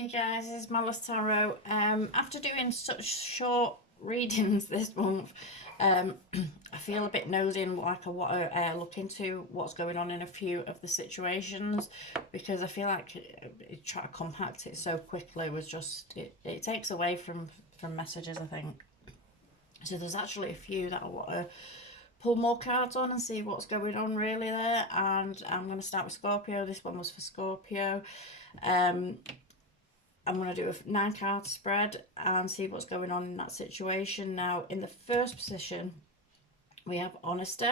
Hey guys, this is Malice Tarot. After doing such short readings this month, I feel a bit nosy and like I want to look into what's going on in a few of the situations, because I feel like trying to compact it so quickly was just it takes away from messages, I think. So there's actually a few that I want to pull more cards on and see what's going on really there. And I'm going to start with Scorpio. This one was for Scorpio. Um, I'm going to do a 9 card spread and see what's going on in that situation. Now, in the first position, we have Honesty,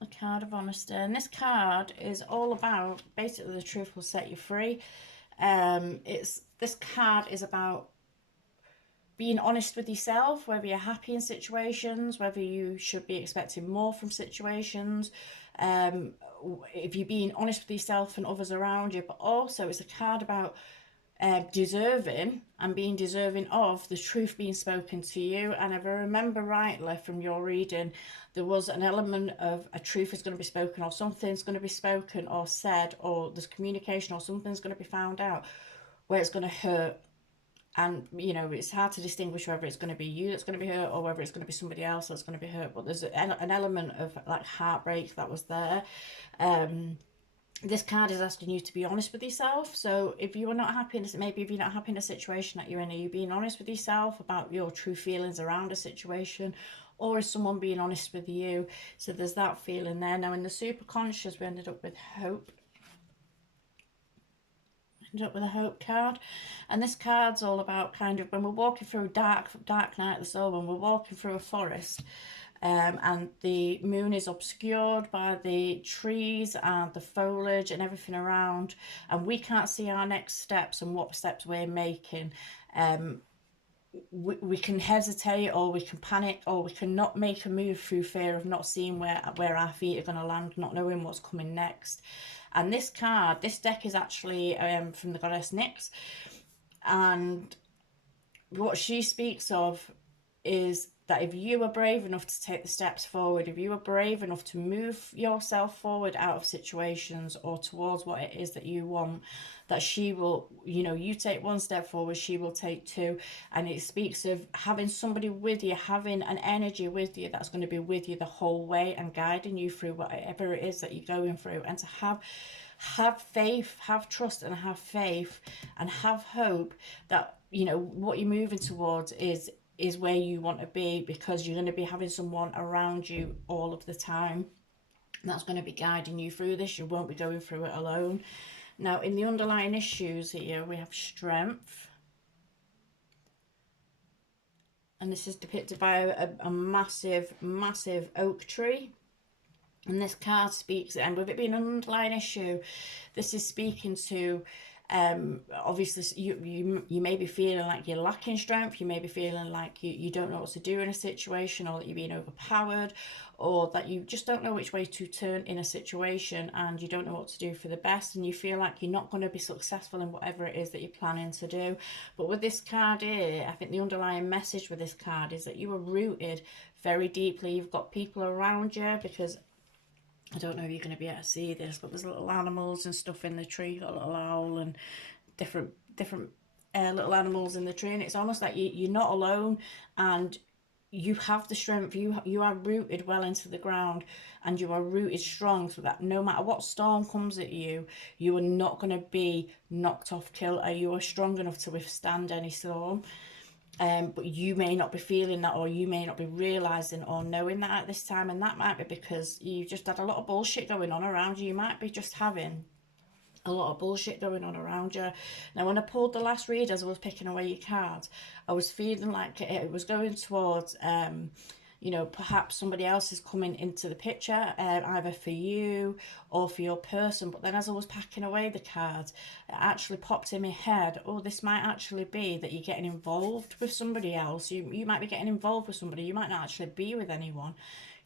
a card of honesty. And this card is all about basically the truth will set you free. This card is about being honest with yourself, whether you're happy in situations, whether you should be expecting more from situations, um, if you're being honest with yourself and others around you. But also it's a card about deserving and being deserving of the truth being spoken to you. And if I remember rightly from your reading, there was an element of a truth is going to be spoken, or something's going to be spoken or said, or there's communication, or something's going to be found out where it's going to hurt. And you know, it's hard to distinguish whether it's going to be you that's going to be hurt or whether it's going to be somebody else that's going to be hurt. But there's an element of like heartbreak that was there. This card is asking you to be honest with yourself. So if you are not happy, maybe if you're not happy in a situation that you're in, are you being honest with yourself about your true feelings around a situation, or is someone being honest with you? So there's that feeling there. Now in the super conscious, we ended up with hope. Ended up with a hope card, and this card's all about kind of when we're walking through dark night of the soul, when we're walking through a forest, and the moon is obscured by the trees and the foliage and everything around, and we can't see our next steps and what steps we're making. We can hesitate, or we can panic, or we can not make a move through fear of not seeing where our feet are going to land, not knowing what's coming next. And this card, this deck is actually from the goddess Nyx, and what she speaks of is that if you are brave enough to take the steps forward, if you are brave enough to move yourself forward out of situations or towards what it is that you want, that she will, you know, you take one step forward, she will take two. And it speaks of having somebody with you, having an energy with you that's going to be with you the whole way and guiding you through whatever it is that you're going through. And to have faith, have trust, and have faith and have hope that, you know, what you're moving towards is where you want to be, because you're going to be having someone around you all of the time that's going to be guiding you through this. You won't be going through it alone. Now in the underlying issues here, we have strength, and this is depicted by a massive oak tree. And this card speaks, and with it being an underlying issue, this is speaking to obviously you may be feeling like you're lacking strength. You may be feeling like you don't know what to do in a situation, or that you're being overpowered, or that you just don't know which way to turn in a situation, and you don't know what to do for the best, and you feel like you're not going to be successful in whatever it is that you're planning to do. But with this card here, I think the underlying message with this card is that you are rooted very deeply. You've got people around you, because I don't know if you're going to be able to see this, but there's little animals and stuff in the tree. You've got a little owl and different little animals in the tree, and it's almost like you're not alone, and you have the strength. You are rooted well into the ground, and you are rooted strong, so that no matter what storm comes at you, you are not going to be knocked off kilter. You are strong enough to withstand any storm. But you may not be feeling that, or you may not be realizing or knowing that at this time, and that might be because you just had a lot of bullshit going on around you. You might be just having a lot of bullshit going on around you. Now when I pulled the last read, as I was picking away your cards, I was feeling like it was going towards you know, perhaps somebody else is coming into the picture, either for you or for your person. But then as I was packing away the cards, it actually popped in my head, oh, this might actually be that you're getting involved with somebody else. You might be getting involved with somebody. You might not actually be with anyone.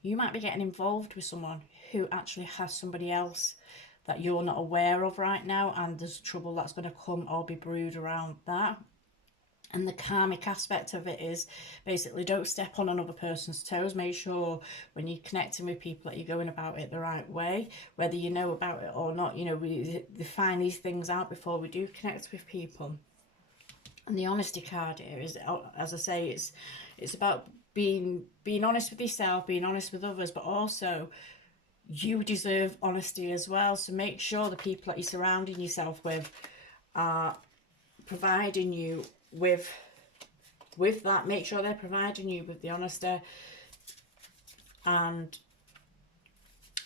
You might be getting involved with someone who actually has somebody else that you're not aware of right now, and there's trouble that's going to come or be brewed around that. And the karmic aspect of it is basically don't step on another person's toes. Make sure when you're connecting with people that you're going about it the right way, whether you know about it or not. You know, we define these things out before we do connect with people. And the honesty card here is, as I say, it's about being honest with yourself, being honest with others, but also you deserve honesty as well. So make sure the people that you're surrounding yourself with are providing you with that. Make sure they're providing you with the honesty, and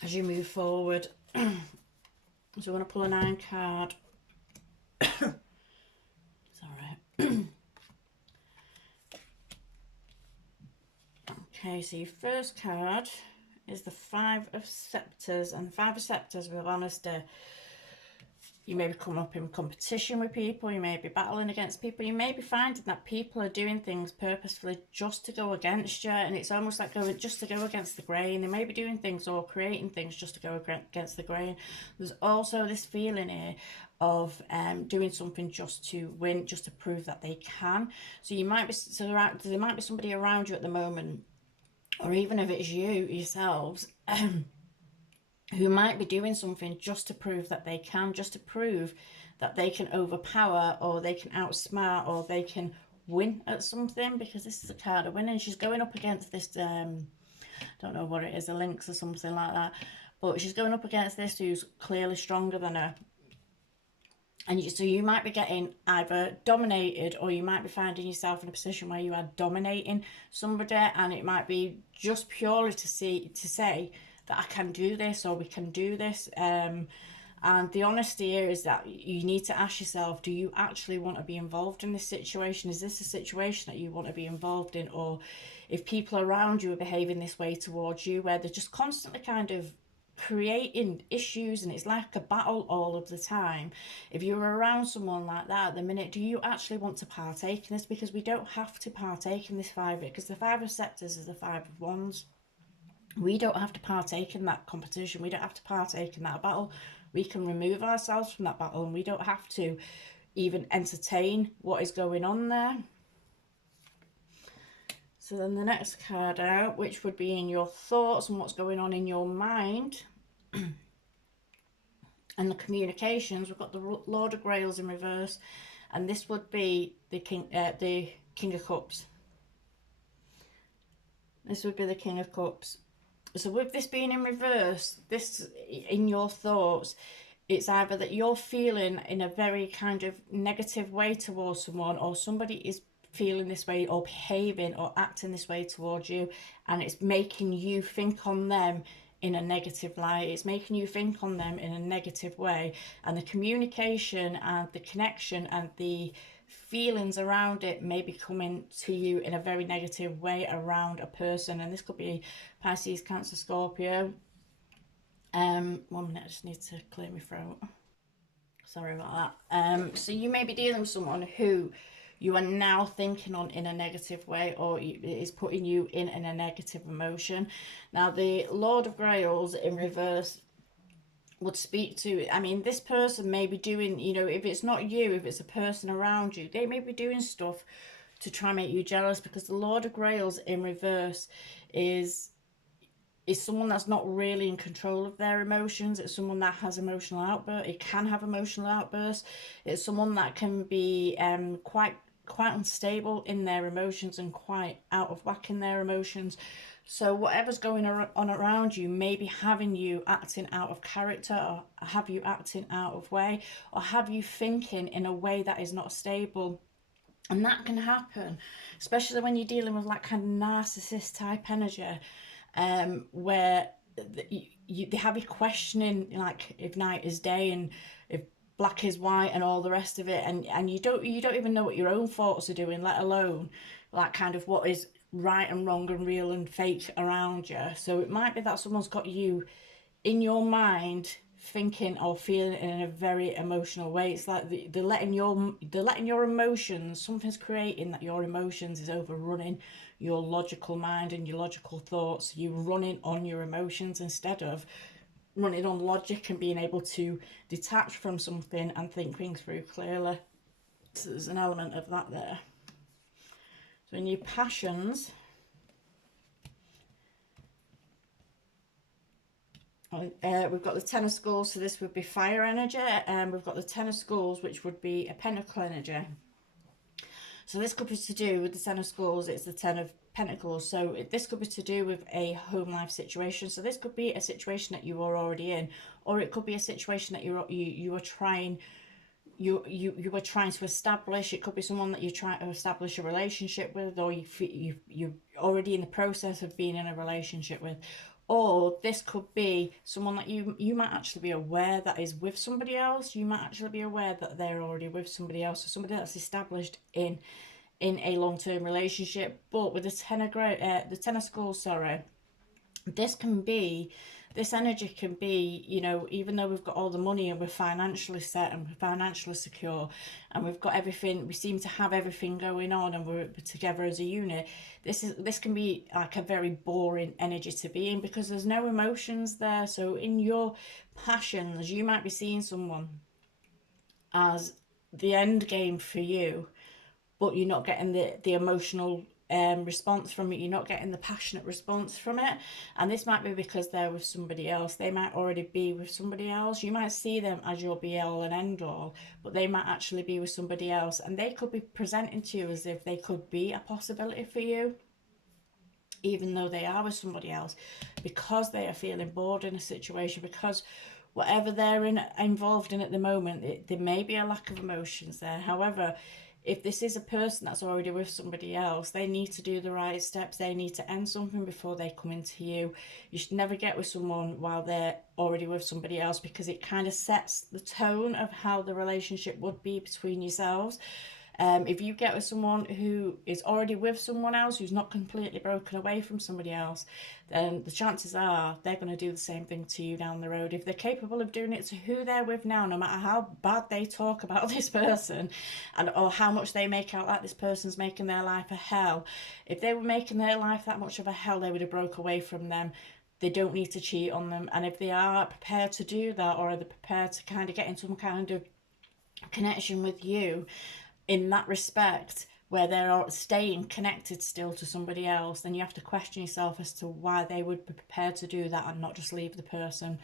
as you move forward. So I want to pull a 9 card. Sorry. Okay, so your first card is the 5 of Scepters, and 5 of Scepters with honesty. You may be coming up in competition with people, you may be battling against people, you may be finding that people are doing things purposefully just to go against you, and it's almost like going just to go against the grain. They may be doing things or creating things just to go against the grain. There's also this feeling here of doing something just to win, just to prove that they can. So you might be, there might be somebody around you at the moment, or even if it's you yourselves, who might be doing something just to prove that they can, just to prove that they can overpower, or they can outsmart, or they can win at something, because this is a card of winning. She's going up against this, don't know what it is, a lynx or something like that, but she's going up against this who's clearly stronger than her. And so you might be getting either dominated, or you might be finding yourself in a position where you are dominating somebody, and it might be just purely to say that I can do this, or we can do this. And the honesty here is that you need to ask yourself, do you actually want to be involved in this situation? Is this a situation that you want to be involved in? Or if people around you are behaving this way towards you, where they're just constantly kind of creating issues and it's like a battle all of the time, if you're around someone like that at the minute, do you actually want to partake in this? Because we don't have to partake in this 5, because the 5 of Scepters is the 5 of Wands. We don't have to partake in that competition. We don't have to partake in that battle. We can remove ourselves from that battle, and we don't have to even entertain what is going on there. So then the next card out, which would be in your thoughts and what's going on in your mind. And the communications, we've got the Lord of Grails in reverse, and this would be the King of Cups. This would be the King of Cups. So with this being in reverse, this in your thoughts, it's either that you're feeling in a very kind of negative way towards someone, or somebody is feeling this way or behaving or acting this way towards you, and it's making you think on them in a negative light. It's making you think on them in a negative way, and the communication and the connection and the feelings around it may be coming to you in a very negative way around a person. And this could be Pisces, Cancer, Scorpio. 1 minute, I just need to clear my throat, sorry about that. So you may be dealing with someone who you are now thinking on in a negative way, or it is putting you in a negative emotion. Now the Lord of Grails in reverse would speak to, I mean, this person may be doing, you know, if it's not you, if it's a person around you, they may be doing stuff to try and make you jealous, because the Lord of Grails in reverse is someone that's not really in control of their emotions. It's someone that has emotional outbursts. It can have emotional outbursts. It's someone that can be quite unstable in their emotions and quite out of whack in their emotions. So whatever's going on around you may be having you acting out of character, or have you acting out of way, or have you thinking in a way that is not stable. And that can happen, especially when you're dealing with like kind of narcissist type energy, where they have you questioning, like, if night is day and if black is white and all the rest of it, and you don't even know what your own thoughts are doing, let alone like kind of what is right and wrong and real and fake around you. So it might be that someone's got you in your mind thinking or feeling in a very emotional way. It's like they're letting your emotions, something's creating that your emotions is overrunning your logical mind and your logical thoughts. You're running on your emotions instead of running on logic and being able to detach from something and think things through clearly. So there's an element of that there. So in your passions, we've got the Ten of Skulls, so this would be fire energy, and we've got the Ten of Skulls, which would be a pentacle energy. So this could be to do with the Ten of Skulls, it's the Ten of Pentacles. So this could be to do with a home life situation. So this could be a situation that you are already in, or it could be a situation that you are trying were trying to establish. It could be someone that you're trying to establish a relationship with, or you're already in the process of being in a relationship with. Or this could be someone that you might actually be aware that is with somebody else. You might actually be aware that they're already with somebody else, or somebody that's established in a long-term relationship. But with the Ten of Skulls, sorry, this energy can be, you know, even though we've got all the money and we're financially set and we're financially secure and we've got everything, we seem to have everything going on and we're together as a unit, this can be like a very boring energy to be in, because there's no emotions there. So in your passions, you might be seeing someone as the end game for you, but you're not getting the emotional response from it. You're not getting the passionate response from it. And this might be because they're with somebody else. They might already be with somebody else. You might see them as your be all and end all, but they might actually be with somebody else, and they could be presenting to you as if they could be a possibility for you, even though they are with somebody else, because they are feeling bored in a situation, because whatever they're involved in at the moment, there may be a lack of emotions there. However, if this is a person that's already with somebody else, they need to do the right steps. They need to end something before they come into you. You should never get with someone while they're already with somebody else, because it kind of sets the tone of how the relationship would be between yourselves. If you get with someone who is already with someone else, who's not completely broken away from somebody else, then the chances are they're going to do the same thing to you down the road. If they're capable of doing it to who they're with now, no matter how bad they talk about this person, and or how much they make out like this person's making their life a hell, if they were making their life that much of a hell, they would have broke away from them. They don't need to cheat on them. And if they are prepared to do that, or are they prepared to kind of get into some kind of connection with you in that respect, where they're staying connected still to somebody else, then you have to question yourself as to why they would be prepared to do that and not just leave the person.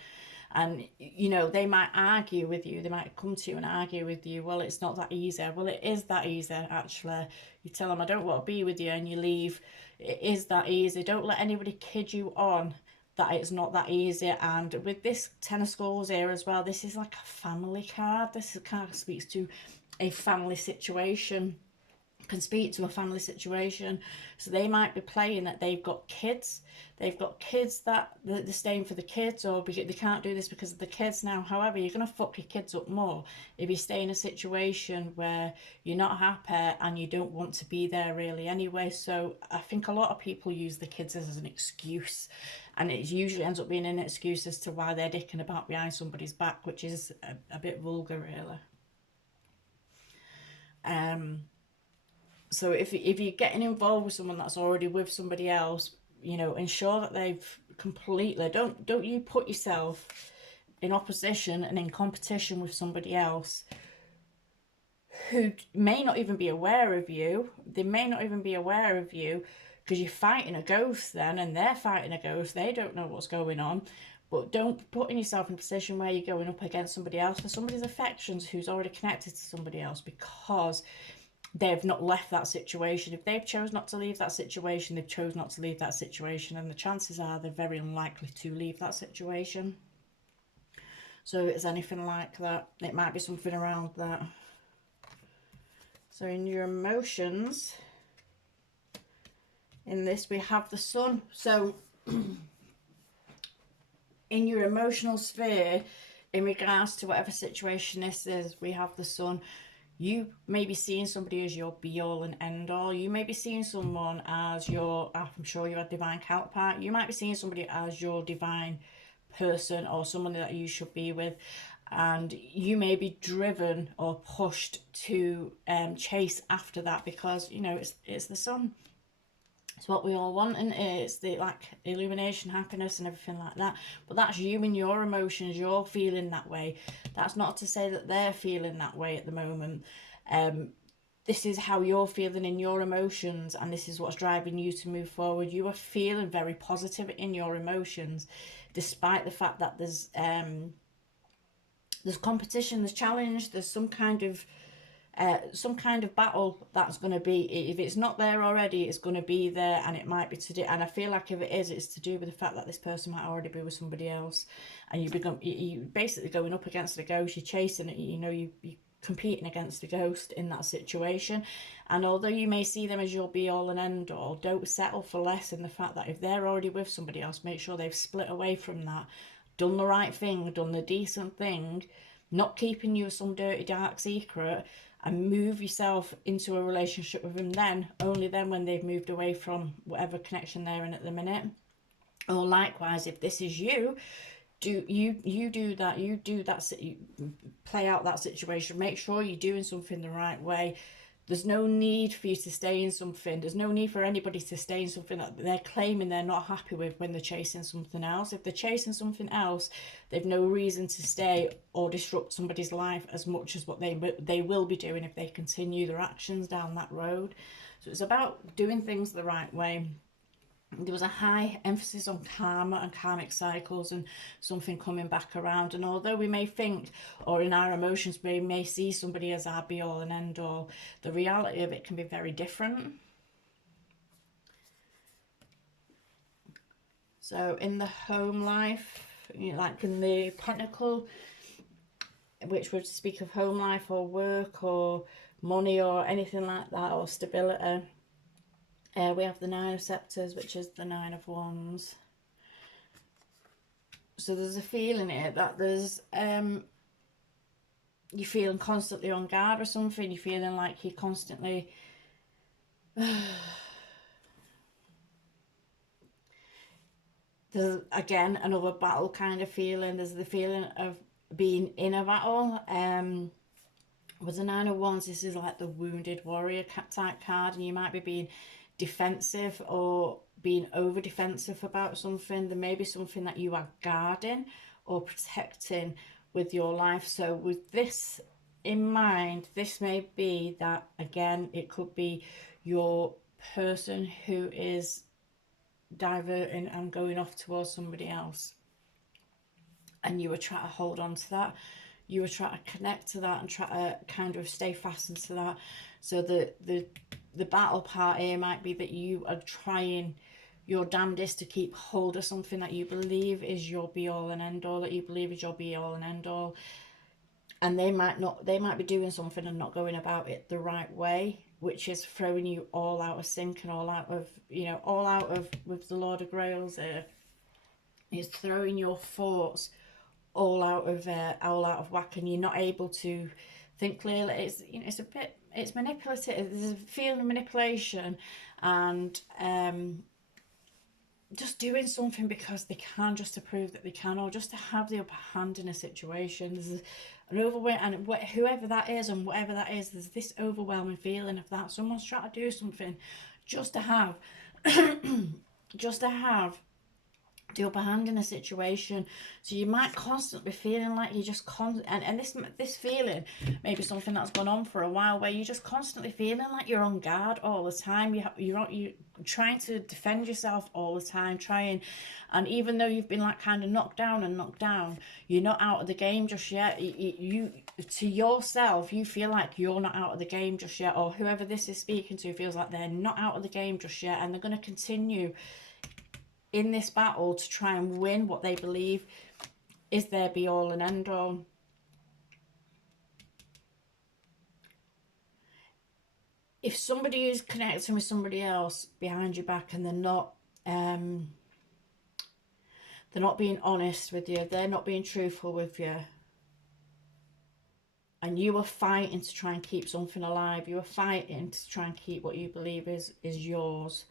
And, you know, they might argue with you. They might come to you and argue with you. Well, it's not that easy. Well, it is that easy, actually. You tell them, I don't want to be with you, and you leave. It is that easy. Don't let anybody kid you on that it's not that easy. And with this Ten of Skulls here as well, this is like a family card. This card speaks to a family situation, can speak to a family situation. So they might be playing that they've got kids that they're staying for the kids, or they can't do this because of the kids now. However, you're going to fuck your kids up more if you stay in a situation where you're not happy and you don't want to be there really anyway. So I think a lot of people use the kids as an excuse, and it usually ends up being an excuse as to why they're dicking about behind somebody's back, which is a bit vulgar really. So if you're getting involved with someone that's already with somebody else, you know, ensure that they've completely, don't you put yourself in opposition and in competition with somebody else who may not even be aware of you. They may not even be aware of you, because you're fighting a ghost then, and they're fighting a ghost. They don't know what's going on. But don't put yourself in a position where you're going up against somebody else for somebody's affections who's already connected to somebody else, because they've not left that situation. If they've chose not to leave that situation, they've chose not to leave that situation, and the chances are they're very unlikely to leave that situation. So if it's anything like that, it might be something around that. So in your emotions, in this we have the Sun. So in your emotional sphere, in regards to whatever situation this is, we have the Sun. You may be seeing somebody as your be-all and end-all. You may be seeing someone as your, I'm sure you're a divine counterpart. You might be seeing somebody as your divine person, or someone that you should be with. And you may be driven or pushed to chase after that, because, you know, it's the Sun. It's what we all want, and it's the like illumination, happiness and everything like that. But that's you and your emotions. You're feeling that way. That's not to say that they're feeling that way at the moment. this is how you're feeling in your emotions, and this is what's driving you to move forward. You are feeling very positive in your emotions, despite the fact that there's competition, there's challenge, there's some kind of battle that's going to be, if it's not there already, it's going to be there, and it might be to do, and I feel like if it is, it's to do with the fact that this person might already be with somebody else, and you basically going up against the ghost, you're chasing it, you competing against the ghost in that situation. And although you may see them as your be all and end all, don't settle for less in the fact that if they're already with somebody else, make sure they've split away from that, done the right thing, done the decent thing, not keeping you some dirty dark secret, and move yourself into a relationship with them then, only then, when they've moved away from whatever connection they're in at the minute. Or likewise, if this is you, you do that, you play out that situation, make sure you're doing something the right way. There's no need for you to stay in something, there's no need for anybody to stay in something that they're claiming they're not happy with when they're chasing something else. If they're chasing something else, they've no reason to stay or disrupt somebody's life as much as what they will be doing if they continue their actions down that road. So it's about doing things the right way. There was a high emphasis on karma and karmic cycles and something coming back around. And although we may think, or in our emotions, we may see somebody as our be all and end all, the reality of it can be very different. So in the home life, like in the pentacle, which would speak of home life or work or money or anything like that, or stability, we have the Nine of Scepters, which is the Nine of Wands. So there's a feeling here that there's you're feeling constantly on guard or something. You're feeling like you're constantly there's again another battle kind of feeling. There's the feeling of being in a battle. With the Nine of Wands, this is like the wounded warrior type card, and you might be being defensive or being over defensive about something. There may be something that you are guarding or protecting with your life. So with this in mind, this may be that, again, it could be your person who is diverting and going off towards somebody else, and you were trying to hold on to that, you were trying to connect to that and try to kind of stay fastened to that. So the battle part here might be that you are trying your damnedest to keep hold of something that you believe is your be all and end all, that you believe is your be all and end all, and they might be doing something and not going about it the right way, which is throwing you all out of sync and all out of with the Lord of Grails here, is throwing your thoughts all out of whack, and you're not able to think clearly. It's manipulative. There's a feeling of manipulation, and just doing something because they can, just to prove that they can, or just to have the upper hand in a situation. There's an overwhelming, and whoever that is and whatever that is, there's this overwhelming feeling of that someone's trying to do something just to have just to have the upper hand in a situation. So you might constantly be feeling like you're just and this feeling may be something that's gone on for a while, where you're just constantly feeling like you're on guard all the time. You're trying to defend yourself all the time, and even though you've been like kind of knocked down, you're not out of the game just yet. You to yourself, you feel like you're not out of the game just yet, or whoever this is speaking to feels like they're not out of the game just yet, and they're going to continue in this battle to try and win what they believe is their be all and end all. If somebody is connecting with somebody else behind your back and they're not being honest with you, they're not being truthful with you, and you are fighting to try and keep something alive, you are fighting to try and keep what you believe is yours,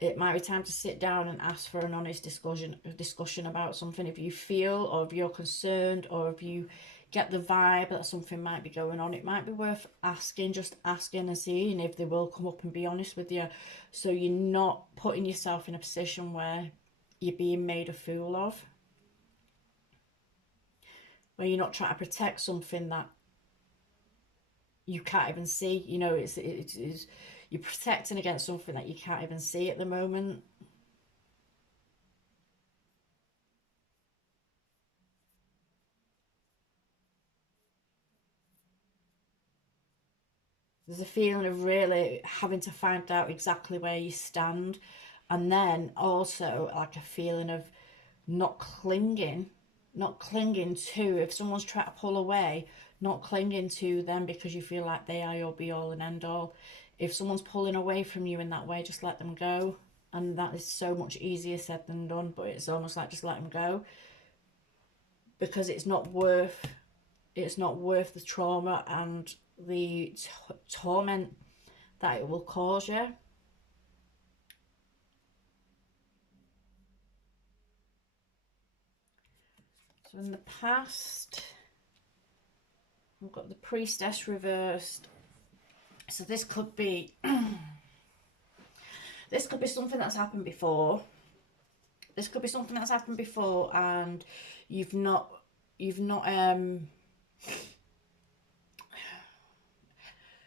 it might be time to sit down and ask for an honest discussion about something. If you feel, or if you're concerned, or if you get the vibe that something might be going on, it might be worth just asking and seeing if they will come up and be honest with you, so you're not putting yourself in a position where you're being made a fool of, where you're not trying to protect something that you can't even see. You know, it's you're protecting against something that you can't even see at the moment. There's a feeling of really having to find out exactly where you stand, and then also like a feeling of not clinging, not clinging to, if someone's trying to pull away, not clinging to them because you feel like they are your be all and end all. If someone's pulling away from you in that way, just let them go. And that is so much easier said than done, but it's almost like just let them go, because it's not worth the trauma and the torment that it will cause you. So in the past, we've got the priestess reversed. So this could be something that's happened before. This could be something that's happened before, and you've not you've not um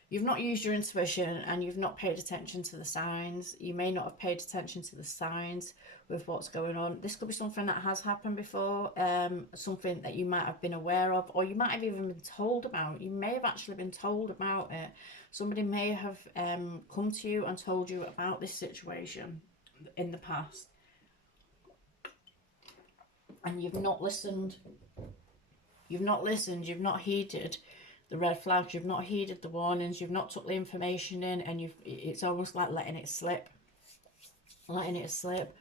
you've not used your intuition, and you've not paid attention to the signs. You may not have paid attention to the signs with what's going on. This could be something that has happened before, something that you might have been aware of, or you might have even been told about. You may have actually been told about it. Somebody may have come to you and told you about this situation in the past, and you've not listened. You've not listened, you've not heeded the red flags, you've not heeded the warnings, you've not took the information in, and it's almost like letting it slip. Letting it slip.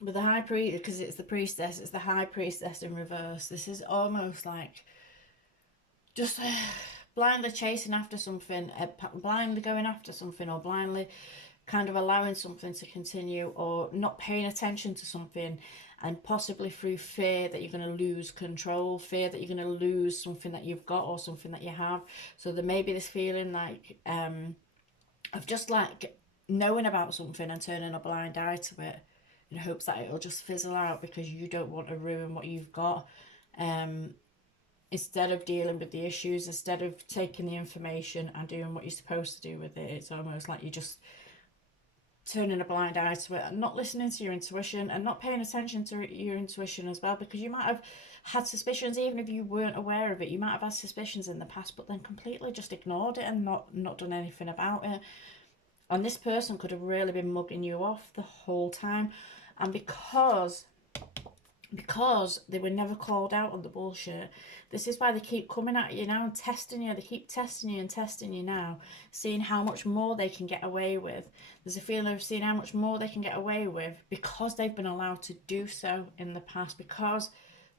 But the high priest, because it's the priestess, it's the high priestess in reverse. This is almost like just blindly chasing after something, blindly going after something, or blindly kind of allowing something to continue, or not paying attention to something, and possibly through fear that you're going to lose control, fear that you're going to lose something that you've got or something that you have. So there may be this feeling like of just like knowing about something and turning a blind eye to it in hopes that it'll just fizzle out because you don't want to ruin what you've got. Instead of dealing with the issues, instead of taking the information and doing what you're supposed to do with it, it's almost like you're just turning a blind eye to it and not listening to your intuition and not paying attention to your intuition as well, because you might have had suspicions. Even if you weren't aware of it, you might have had suspicions in the past, but then completely just ignored it and not done anything about it. And this person could have really been mugging you off the whole time, and because they were never called out on the bullshit. This is why they keep coming at you now and testing you. They keep testing you and testing you now, seeing how much more they can get away with. There's a feeling of seeing how much more they can get away with because they've been allowed to do so in the past, because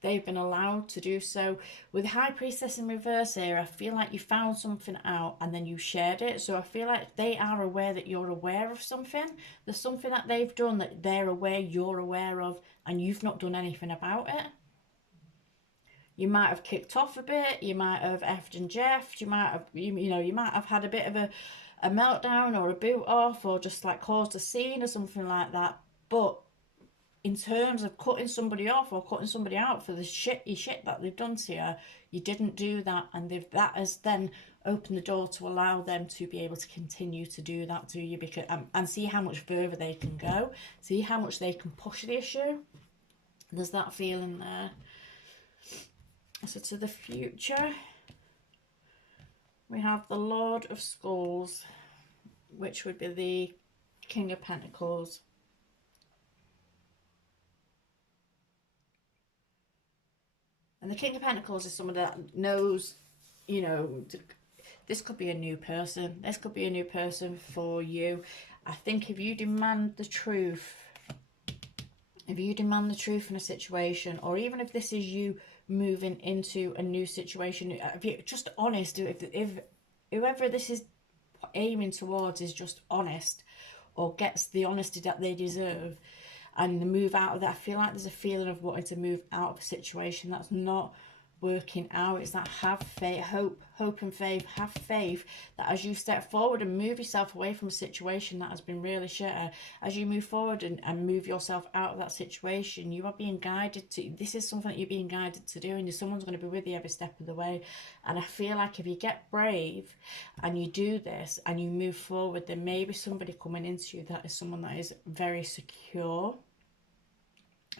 they've been allowed to do so. With High Priestess in reverse here, I feel like you found something out and then you shared it. So I feel like they are aware that you're aware of something. There's something that they've done that they're aware you're aware of, and you've not done anything about it. You might have kicked off a bit, you might have effed and jeffed, you might have you might have had a bit of a meltdown or a boot off, or just like caused a scene or something like that. But in terms of cutting somebody off or cutting somebody out for the shit that they've done to you, you didn't do that, and that has then opened the door to allow them to be able to continue to do that to you, because and see how much further they can go, see how much they can push the issue. There's that feeling there. So to the future, we have the Lord of Skulls, which would be the King of Pentacles. And the King of Pentacles is someone that knows, this could be a new person. This could be a new person for you. I think if you demand the truth, in a situation, or even if this is you moving into a new situation, if you're just honest, if whoever this is aiming towards is just honest, or gets the honesty that they deserve, and the move out of that, I feel like there's a feeling of wanting to move out of a situation that's not working out. It's that have faith, hope and faith. Have faith that as you step forward and move yourself away from a situation that has been really shit, as you move forward and move yourself out of that situation, you are being guided to, this is something that you're being guided to do, and someone's going to be with you every step of the way. And I feel like if you get brave and you do this and you move forward, there may be somebody coming into you that is someone that is very secure,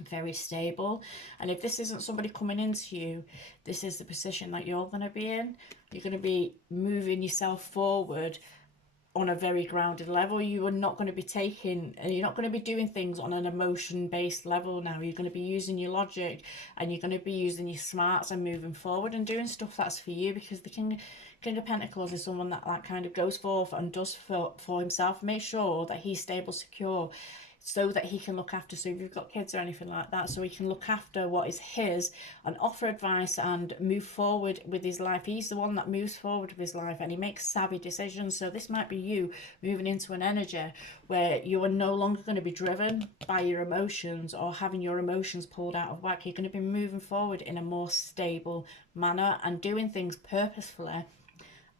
very stable. And if this isn't somebody coming into you, this is the position that you're going to be in. You're going to be moving yourself forward on a very grounded level. You are not going to be taking, and you're not going to be doing things on an emotion based level now. You're going to be using your logic, and you're going to be using your smarts and moving forward and doing stuff that's for you, because the King of Pentacles is someone that kind of goes forth and does for himself, make sure that he's stable, secure, so that he can look after, so if you've got kids or anything like that, so he can look after what is his and offer advice and move forward with his life. He's the one that moves forward with his life, and he makes savvy decisions. So this might be you moving into an energy where you are no longer going to be driven by your emotions or having your emotions pulled out of whack. You're going to be moving forward in a more stable manner and doing things purposefully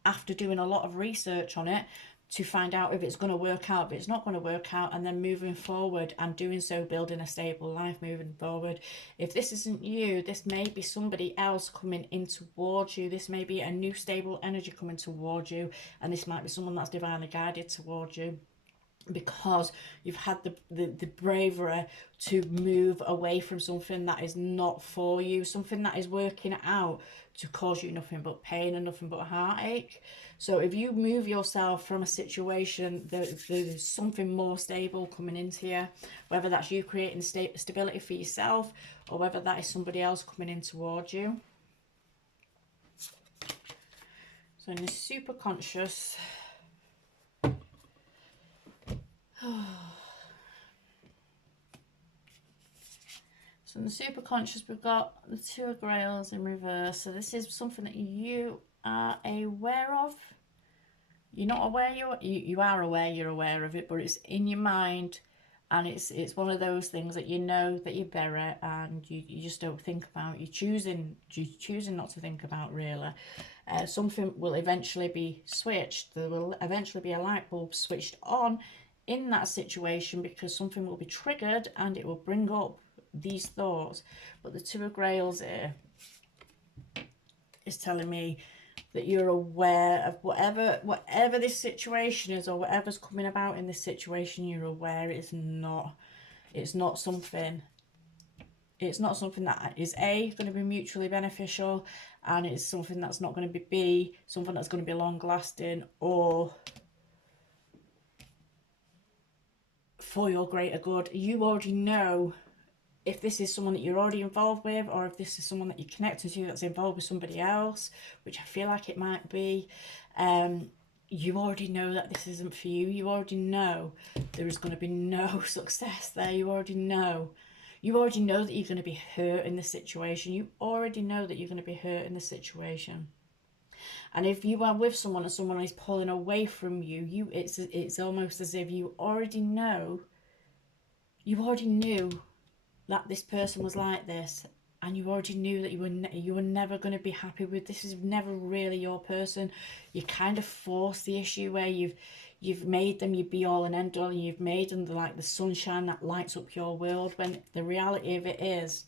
after doing a lot of research on it, to find out if it's going to work out, if it's not going to work out, and then moving forward and doing so, building a stable life moving forward. If this isn't you, this may be somebody else coming in towards you. This may be a new stable energy coming towards you, and this might be someone that's divinely guided towards you, because you've had the bravery to move away from something that is not for you, something that is working out to cause you nothing but pain and nothing but heartache. So if you move yourself from a situation, there's something more stable coming into you, whether that's you creating stability for yourself, or whether that is somebody else coming in towards you. So in the super conscious, so in the super conscious, we've got the Two of Grails in reverse. So this is something that you are aware of. You're not aware, you are aware you're aware of it, but it's in your mind, and it's one of those things that you know that you bury, and you just don't think about. You're choosing not to think about, really. Something will eventually be switched. There will eventually be a light bulb switched on in that situation, because something will be triggered and it will bring up these thoughts. But the Two of Grails here is telling me that you're aware of whatever this situation is, or whatever's coming about in this situation. You're aware it's not something that is going to be mutually beneficial, and it's something that's not going to be something that's going to be long lasting or for your greater good. You already know if this is someone that you're already involved with, or if this is someone that you're connected to that's involved with somebody else, which I feel like it might be. You already know that this isn't for you. You already know there is going to be no success there. You already know that you're going to be hurt in this situation. You already know that you're going to be hurt in this situation. And if you are with someone and someone is pulling away from you, it's almost as if you already knew that this person was like this, and you already knew that you were never going to be happy with this. Is never really your person. You kind of force the issue where you've made them your be all and end all, and you've made them like the sunshine that lights up your world, when the reality of it is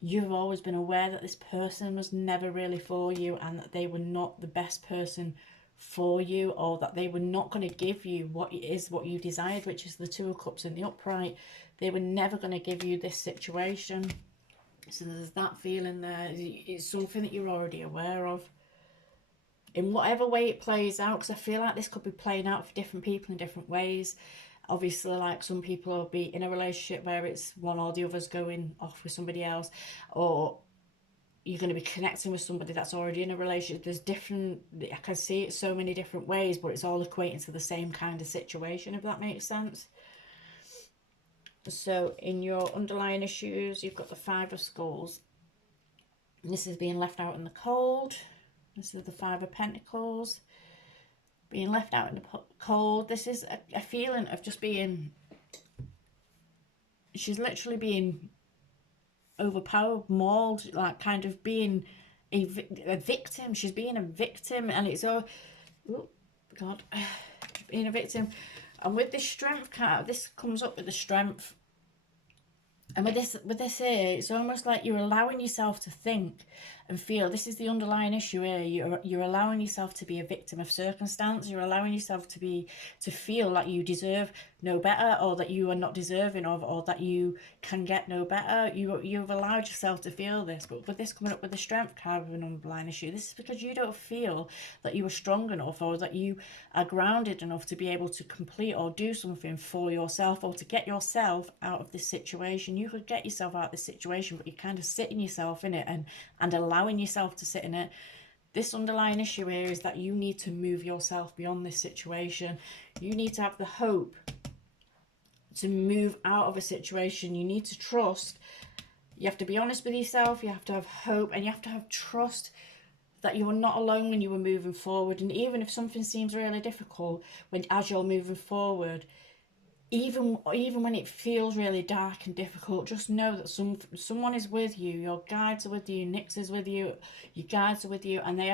you've always been aware that this person was never really for you, and that they were not the best person for you, or that they were not going to give you what you desired, which is the Two of Cups in the upright. They were never going to give you this situation. So there's that feeling there. It's something that you're already aware of. In whatever way it plays out, because I feel like this could be playing out for different people in different ways. Obviously, like, some people will be in a relationship where it's one or the other's going off with somebody else, or you're going to be connecting with somebody that's already in a relationship. There's different, I can see it so many different ways, but it's all equating to the same kind of situation, if that makes sense. So in your underlying issues, you've got the Five of Skulls. And this is being left out in the cold. This is the Five of Pentacles. Being left out in the cold. This is a feeling of just being... She's literally being overpowered, mauled, like kind of being a victim. She's being a victim, and it's all, oh God, being a victim. And with this strength card, this comes up with the strength. And with this here, it's almost like you're allowing yourself to think and feel. This is the underlying issue here. You're allowing yourself to be a victim of circumstance. You're allowing yourself to feel like you deserve no better, or that you are not deserving of, or that you can get no better. You've allowed yourself to feel this. But with this coming up with the strength card with an underlying issue, this is because you don't feel that you are strong enough, or that you are grounded enough to be able to complete or do something for yourself, or to get yourself out of this situation. You could get yourself out of this situation, but you're kind of sitting yourself in it and allowing yourself to sit in it. This underlying issue here is that you need to move yourself beyond this situation. You need to have the hope to move out of a situation. You need to trust. You have to be honest with yourself. You have to have hope, and you have to have trust that you are not alone when you are moving forward. And even if something seems really difficult as you're moving forward, even when it feels really dark and difficult, just know that someone is with you. Your guides are with you, Nyx is with you, your guides are with you, and they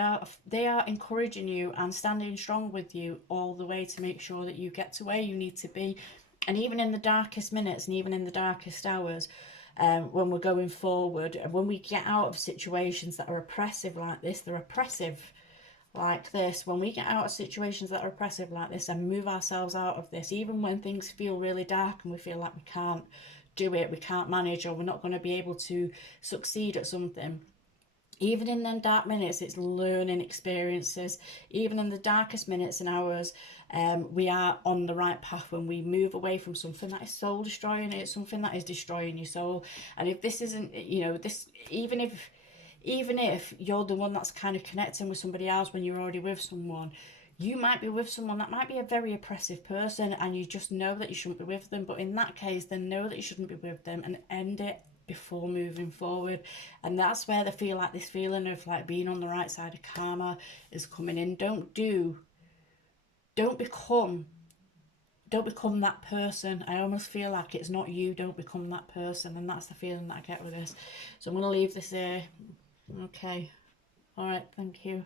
are encouraging you and standing strong with you all the way to make sure that you get to where you need to be. And even in the darkest minutes, and even in the darkest hours, when we're going forward, and when we get out of situations that are oppressive like this, they're oppressive like this, when we get out of situations that are oppressive like this and move ourselves out of this, even when things feel really dark and we feel like we can't do it, we can't manage, or we're not going to be able to succeed at something, even in them dark minutes, it's learning experiences. Even in the darkest minutes and hours, we are on the right path when we move away from something that is soul destroying. It's something that is destroying your soul. And if this isn't, this, even if you're the one that's kind of connecting with somebody else when you're already with someone, you might be with someone that might be a very oppressive person, and you just know that you shouldn't be with them. But in that case, then know that you shouldn't be with them and end it before moving forward. And that's where they feel like this feeling of like being on the right side of karma is coming in. Don't become that person. I almost feel like it's not you. Don't become that person. And that's the feeling that I get with this. So I'm going to leave this here. Okay. All right. Thank you.